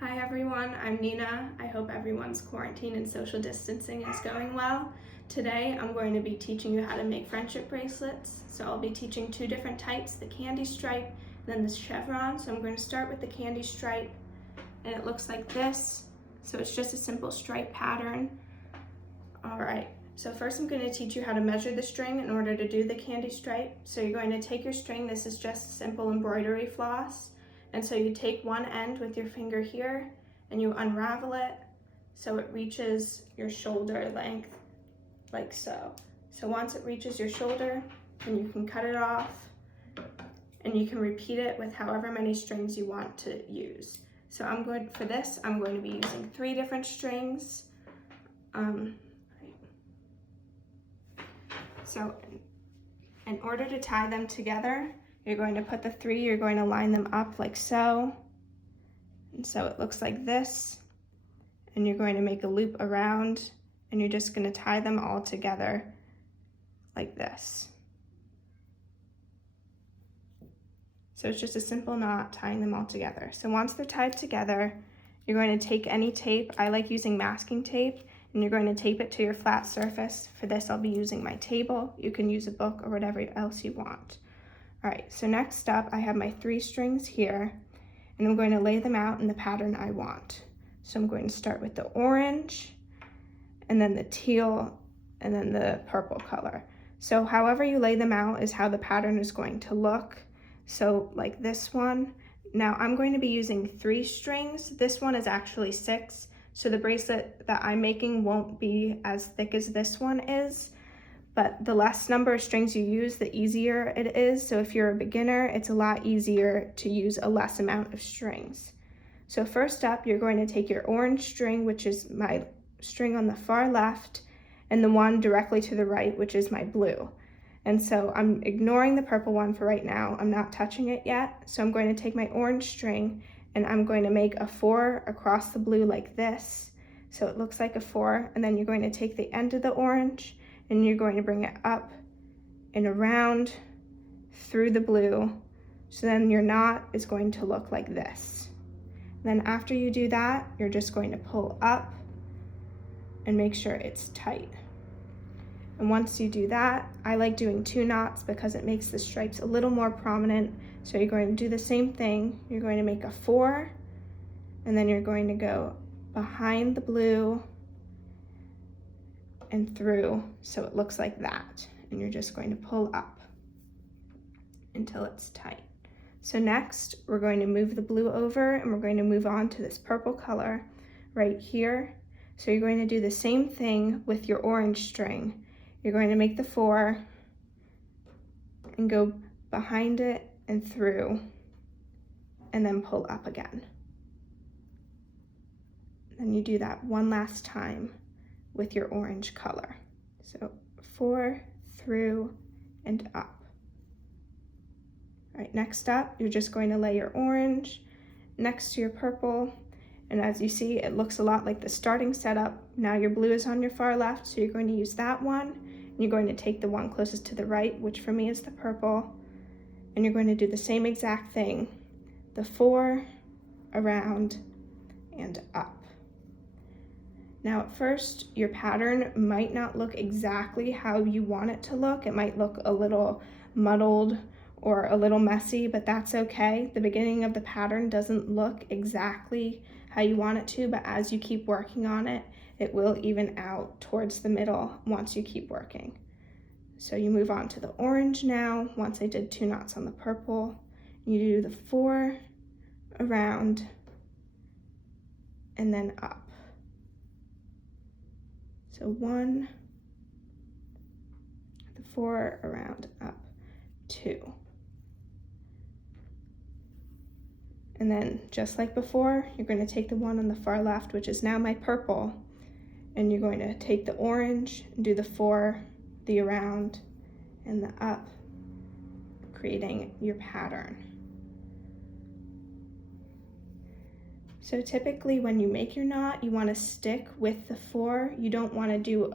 Hi everyone, I'm Nina. I hope everyone's quarantine and social distancing is going well. Today I'm going to be teaching you how to make friendship bracelets. So I'll be teaching two different types, the candy stripe and then the chevron. So I'm going to start with the candy stripe and it looks like this. So it's just a simple stripe pattern. Alright, so first I'm going to teach you how to measure the string in order to do the candy stripe. So you're going to take your string, this is just simple embroidery floss. And so you take one end with your finger here and you unravel it so it reaches your shoulder length, like so. So once it reaches your shoulder, then you can cut it off and you can repeat it with however many strings you want to use. So I'm going to be using 3 different strings. So in order to tie them together, you're going to put the 3, you're going to line them up like so. And so it looks like this. And you're going to make a loop around and you're just going to tie them all together like this. So it's just a simple knot tying them all together. So once they're tied together, you're going to take any tape. I like using masking tape, and you're going to tape it to your flat surface. For this, I'll be using my table. You can use a book or whatever else you want. All right, so next up, I have my 3 strings here, and I'm going to lay them out in the pattern I want. So I'm going to start with the orange, and then the teal, and then the purple color. So however you lay them out is how the pattern is going to look. So like this one. Now I'm going to be using 3 strings. This one is actually 6, so the bracelet that I'm making won't be as thick as this one is. But the less number of strings you use, the easier it is. So if you're a beginner, it's a lot easier to use a less amount of strings. So first up, you're going to take your orange string, which is my string on the far left, and the one directly to the right, which is my blue. And so I'm ignoring the purple one for right now. I'm not touching it yet. So I'm going to take my orange string and I'm going to make a 4 across the blue like this. So it looks like a 4. And then you're going to take the end of the orange and you're going to bring it up and around through the blue. So then your knot is going to look like this. And then after you do that, you're just going to pull up and make sure it's tight. And once you do that, I like doing 2 knots because it makes the stripes a little more prominent. So you're going to do the same thing. You're going to make a 4, and then you're going to go behind the blue and through, so it looks like that. And you're just going to pull up until it's tight. So next, we're going to move the blue over and we're going to move on to this purple color right here. So you're going to do the same thing with your orange string. You're going to make the 4 and go behind it and through and then pull up again. Then you do that one last time with your orange color. So 4, through, and up. All right, next up, you're just going to lay your orange next to your purple. And as you see, it looks a lot like the starting setup. Now your blue is on your far left, so you're going to use that one. And you're going to take the one closest to the right, which for me is the purple. And you're going to do the same exact thing. The 4, around, and up. Now at first, your pattern might not look exactly how you want it to look. It might look a little muddled or a little messy, but that's okay. The beginning of the pattern doesn't look exactly how you want it to, but as you keep working on it, it will even out towards the middle once you keep working. So you move on to the orange now. Once I did 2 knots on the purple, you do the 4, around, and then up. So 1, the 4, around, up, 2. And then just like before, you're going to take the one on the far left, which is now my purple, and you're going to take the orange and do the 4, the around, and the up, creating your pattern. So typically when you make your knot, you want to stick with the 4. You don't want to do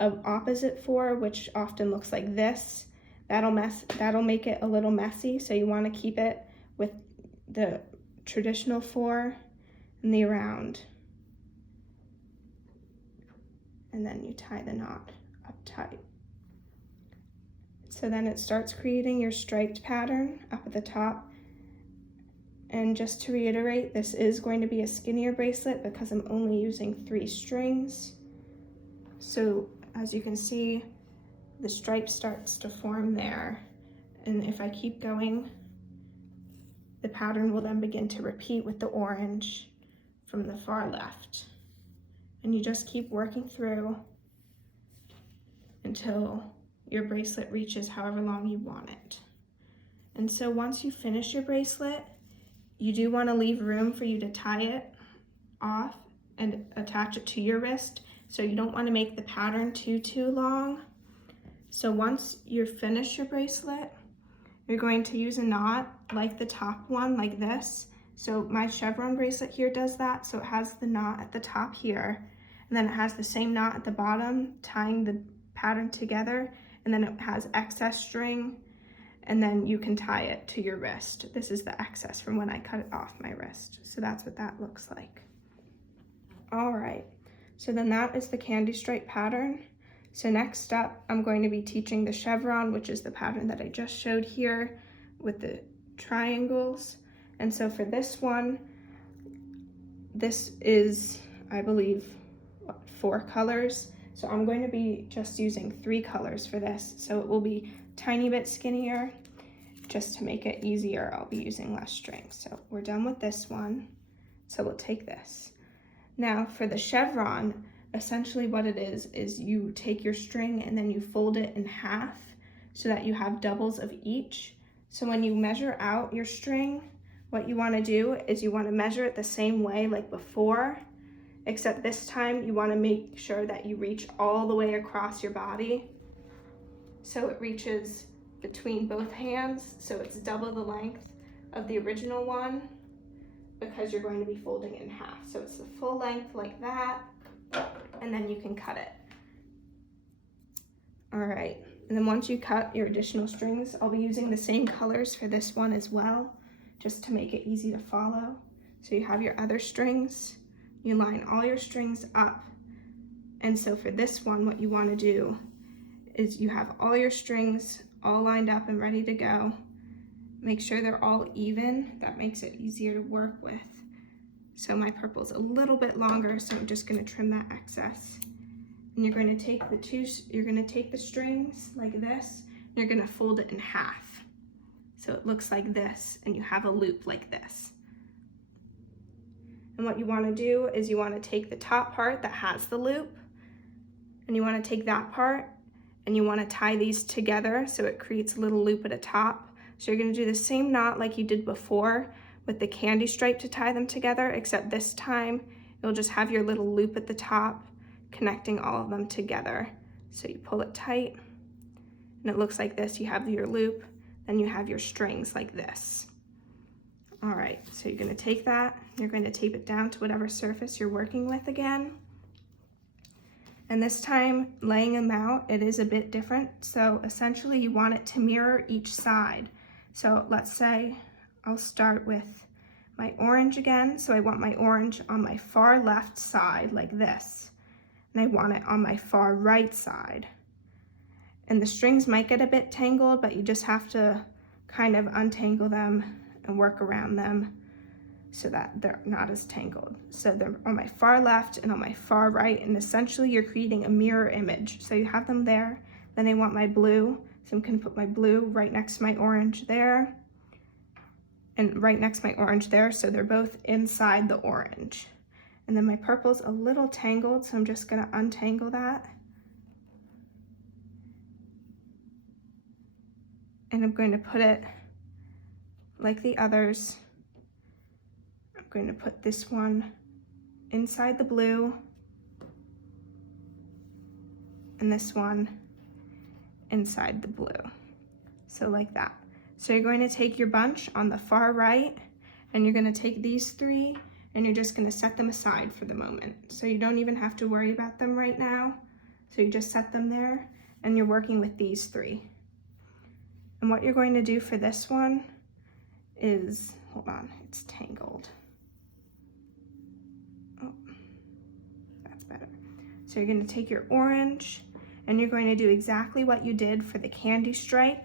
an opposite 4, which often looks like this. That'll make it a little messy, so you want to keep it with the traditional 4 and the around. And then you tie the knot up tight. So then it starts creating your striped pattern up at the top. And just to reiterate, this is going to be a skinnier bracelet because I'm only using 3 strings. So as you can see, the stripe starts to form there. And if I keep going, the pattern will then begin to repeat with the orange from the far left. And you just keep working through until your bracelet reaches however long you want it. And so once you finish your bracelet, you do want to leave room for you to tie it off and attach it to your wrist. So you don't want to make the pattern too long. So once you finish your bracelet, you're going to use a knot like the top one, like this. So my Chevron bracelet here does that. So it has the knot at the top here, and then it has the same knot at the bottom, tying the pattern together, and then it has excess string, and then you can tie it to your wrist. This is the excess from when I cut it off my wrist. So that's what that looks like. All right, so then that is the candy stripe pattern. So next up, I'm going to be teaching the chevron, which is the pattern that I just showed here with the triangles. And so for this one, this is, I believe, 4 colors. So I'm going to be just using 3 colors for this. So it will be a tiny bit skinnier. Just to make it easier, I'll be using less string. So we're done with this one. So we'll take this. Now for the chevron, essentially what it is you take your string and then you fold it in half so that you have doubles of each. So when you measure out your string, what you want to do is you want to measure it the same way like before, except this time you want to make sure that you reach all the way across your body. So it reaches between both hands, so it's double the length of the original one because you're going to be folding it in half. So it's the full length like that, and then you can cut it. All right, and then once you cut your additional strings, I'll be using the same colors for this one as well, just to make it easy to follow. So you have your other strings, you line all your strings up. And so for this one, what you want to do is you have all your strings all lined up and ready to go. Make sure they're all even. That makes it easier to work with. So my purple's a little bit longer, so I'm just going to trim that excess. And you're going to take the strings like this, and you're going to fold it in half. So it looks like this, and you have a loop like this. And what you want to do is you want to take the top part that has the loop, and you want to take that part, and you want to tie these together so it creates a little loop at the top. So you're going to do the same knot like you did before with the candy stripe to tie them together, except this time you'll just have your little loop at the top connecting all of them together. So you pull it tight, and it looks like this. You have your loop, then you have your strings like this. All right, so you're going to take that, you're going to tape it down to whatever surface you're working with again. And this time, laying them out, it is a bit different. So essentially you want it to mirror each side. So let's say I'll start with my orange again. So I want my orange on my far left side like this. And I want it on my far right side. And the strings might get a bit tangled, but you just have to kind of untangle them and work around them so that they're not as tangled. So they're on my far left and on my far right, and essentially you're creating a mirror image. So you have them there, then I want my blue, so I'm gonna put my blue right next to my orange there, and right next to my orange there, so they're both inside the orange. And then my purple's a little tangled, so I'm just gonna untangle that. And I'm going to put it like the others. I'm going to put this one inside the blue and this one inside the blue. So like that. So you're going to take your bunch on the far right, and you're going to take these 3 and you're just going to set them aside for the moment. So you don't even have to worry about them right now. So you just set them there, and you're working with these 3. And what you're going to do for this one is, hold on, it's tangled. So you're going to take your orange and you're going to do exactly what you did for the candy stripe,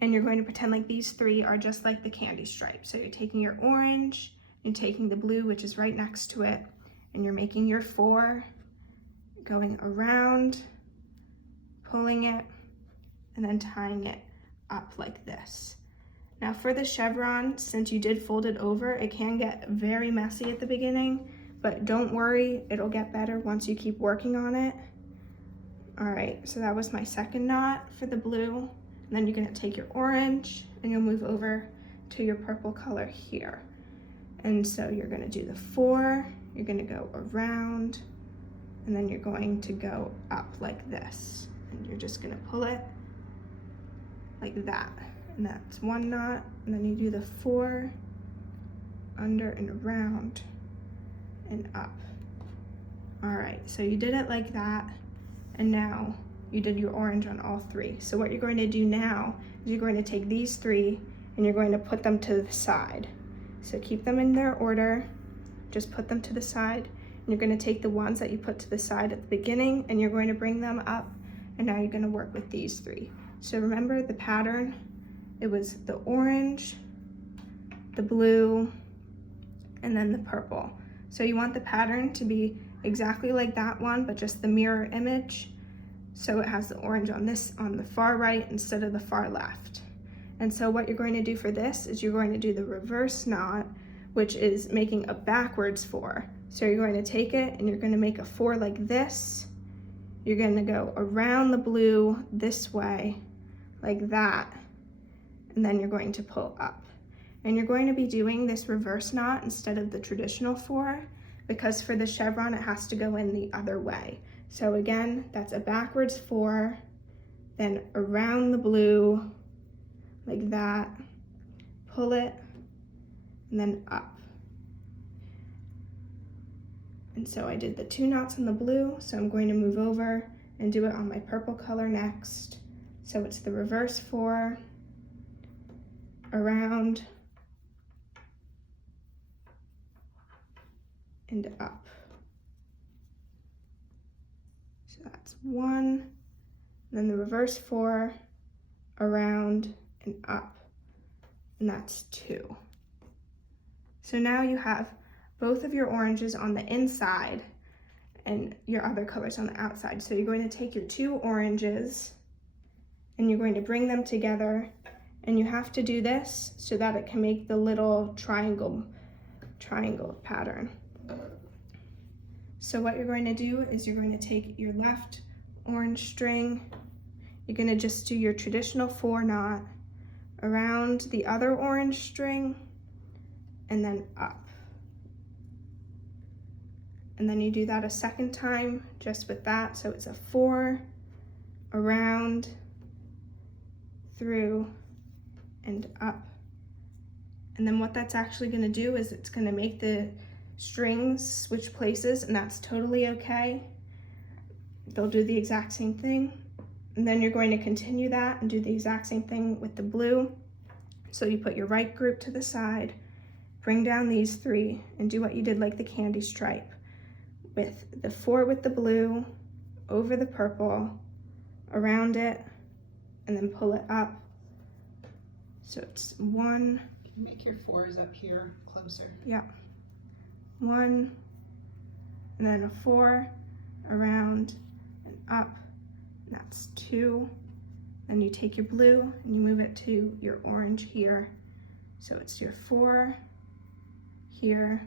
and you're going to pretend like these three are just like the candy stripe. So you're taking your orange, you're taking the blue, which is right next to it, and you're making your 4, going around, pulling it, and then tying it up like this. Now for the chevron, since you did fold it over, it can get very messy at the beginning, but don't worry, it'll get better once you keep working on it. All right, so that was my second knot for the blue. And then you're gonna take your orange and you'll move over to your purple color here. And so you're gonna do the 4, you're gonna go around, and then you're going to go up like this. And you're just gonna pull it like that. And that's 1 knot, and then you do the 4, under and around, and up. All right, so you did it like that, and now you did your orange on all 3. So what you're going to do now is you're going to take these 3 and you're going to put them to the side. So keep them in their order, just put them to the side, and you're going to take the ones that you put to the side at the beginning and you're going to bring them up, and now you're going to work with these 3. So remember the pattern, it was the orange, the blue, and then the purple. So you want the pattern to be exactly like that one, but just the mirror image. So it has the orange on the far right instead of the far left. And so what you're going to do for this is you're going to do the reverse knot, which is making a backwards 4. So you're going to take it and you're going to make a 4 like this. You're going to go around the blue this way, like that, and then you're going to pull up. And you're going to be doing this reverse knot instead of the traditional 4, because for the chevron it has to go in the other way. So again, that's a backwards 4, then around the blue, like that, pull it, and then up. And so I did the 2 knots in the blue, so I'm going to move over and do it on my purple color next. So it's the reverse 4, around, and up. So that's 1, then the reverse 4, around, and up, and that's 2. So now you have both of your oranges on the inside and your other colors on the outside. So you're going to take your 2 oranges and you're going to bring them together, and you have to do this so that it can make the little triangle pattern. So what you're going to do is you're going to take your left orange string, you're going to just do your traditional 4 knot around the other orange string and then up. And then you do that a second time just with that. So it's a 4, around, through, and up. And then what that's actually going to do is it's going to make the strings switch places, and that's totally okay. They'll do the exact same thing. And then you're going to continue that and do the exact same thing with the blue. So you put your right group to the side, bring down these 3, and do what you did like the candy stripe, with the 4 with the blue, over the purple, around it, and then pull it up. So it's 1. Make your 4s up here closer. Yeah. 1, and then a 4, around, and up. And that's 2. Then you take your blue and you move it to your orange here. So it's your 4 here,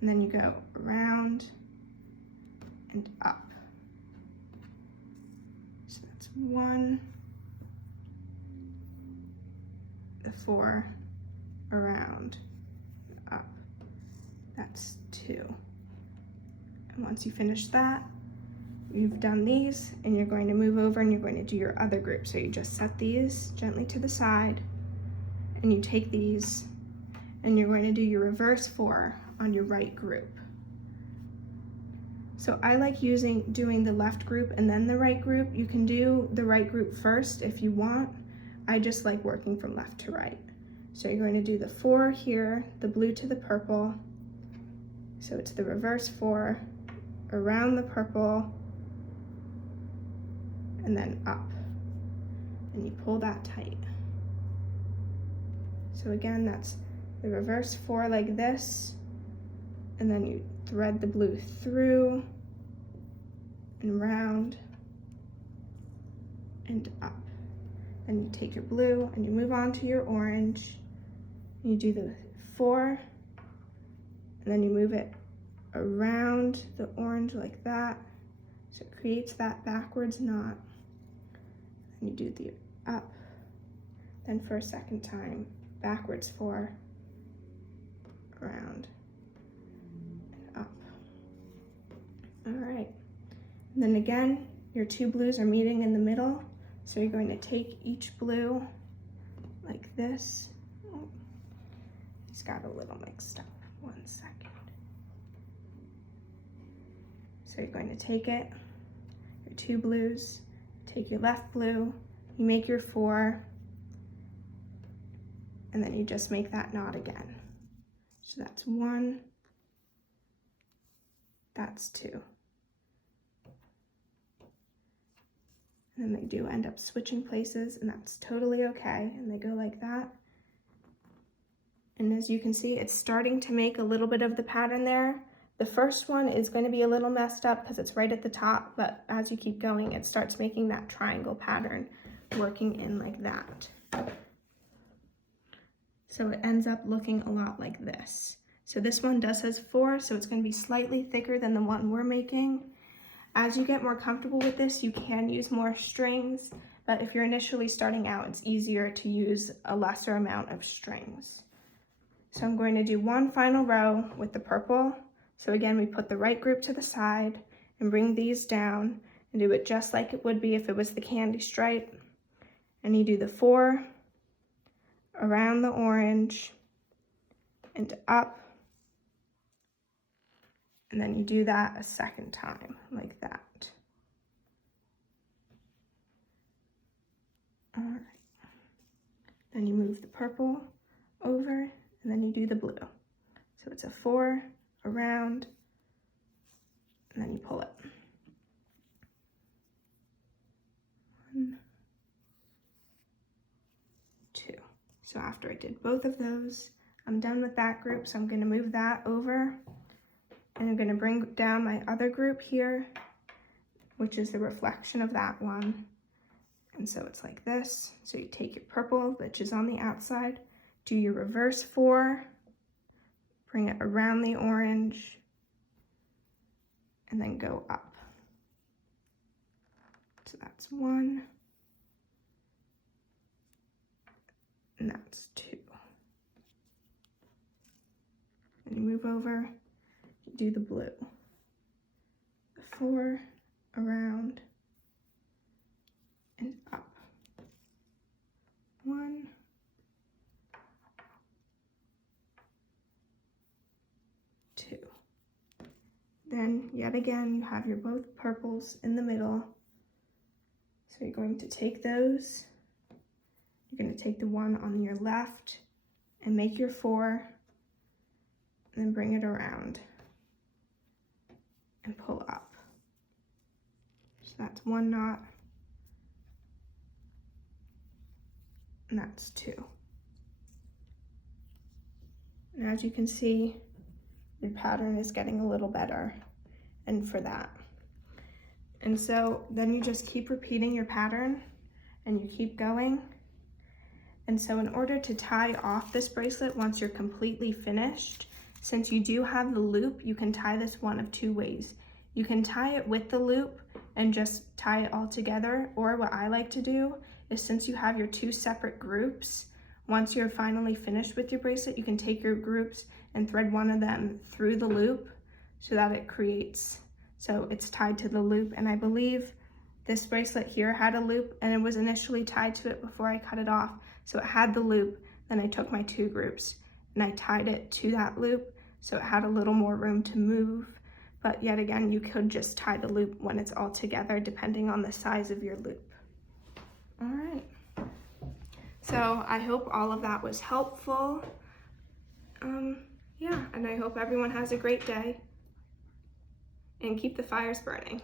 and then you go around and up. So that's 1, the 4, around, and up. That's 2. And once you finish that, you've done these, and you're going to move over and you're going to do your other group. So you just set these gently to the side, and you take these, and you're going to do your reverse 4 on your right group. So I like doing the left group and then the right group. You can do the right group first if you want. I just like working from left to right. So you're going to do the 4 here, the blue to the purple. So it's the reverse 4, around the purple, and then up. And you pull that tight. So again, that's the reverse 4 like this, and then you thread the blue through and round and up. Then you take your blue and you move on to your orange, and you do the 4, and then you move it around the orange like that, so it creates that backwards knot. And you do the up, then for a second time, backwards 4, around, and up. All right, and then again, your 2 blues are meeting in the middle, so you're going to take each blue like this. Oh, it's got a little mixed up, 1 second. So you're going to take it, your 2 blues, take your left blue, you make your 4, and then you just make that knot again. So that's 1, that's 2. And then they do end up switching places, and that's totally okay, and they go like that. And as you can see, it's starting to make a little bit of the pattern there. The first one is going to be a little messed up because it's right at the top, but as you keep going, it starts making that triangle pattern, working in like that. So it ends up looking a lot like this. So this one does has 4, so it's going to be slightly thicker than the one we're making. As you get more comfortable with this, you can use more strings, but if you're initially starting out, it's easier to use a lesser amount of strings. So I'm going to do one final row with the purple. So again, we put the right group to the side and bring these down and do it just like it would be if it was the candy stripe. And you do the 4 around the orange and up. And then you do that a second time, like that. All right. Then you move the purple over, and then you do the blue. So it's a 4 around, and then you pull it. 1, 2. So after I did both of those, I'm done with that group, so I'm going to move that over. And I'm going to bring down my other group here, which is the reflection of that one. And so it's like this. So you take your purple, which is on the outside, do your reverse 4, bring it around the orange, and then go up. So that's 1, and that's 2. And you move over, do the blue, the 4 around and up. 1, 2. Then yet again, you have your both purples in the middle. So you're going to take those. You're going to take the one on your left and make your 4, and then bring it around and pull up. So that's 1 knot, and that's 2. And as you can see, your pattern is getting a little better, and for that. And so then you just keep repeating your pattern, and you keep going. And so in order to tie off this bracelet once you're completely finished, since you do have the loop, you can tie this one of 2 ways. You can tie it with the loop and just tie it all together, or what I like to do is, since you have your 2 separate groups, once you're finally finished with your bracelet, you can take your groups and thread one of them through the loop so that it creates, so it's tied to the loop. And I believe this bracelet here had a loop, and it was initially tied to it before I cut it off. So it had the loop, then I took my 2 groups and I tied it to that loop, so it had a little more room to move. But yet again, you could just tie the loop when it's all together, depending on the size of your loop. All right. So I hope all of that was helpful. Yeah, and I hope everyone has a great day. and keep the fires burning.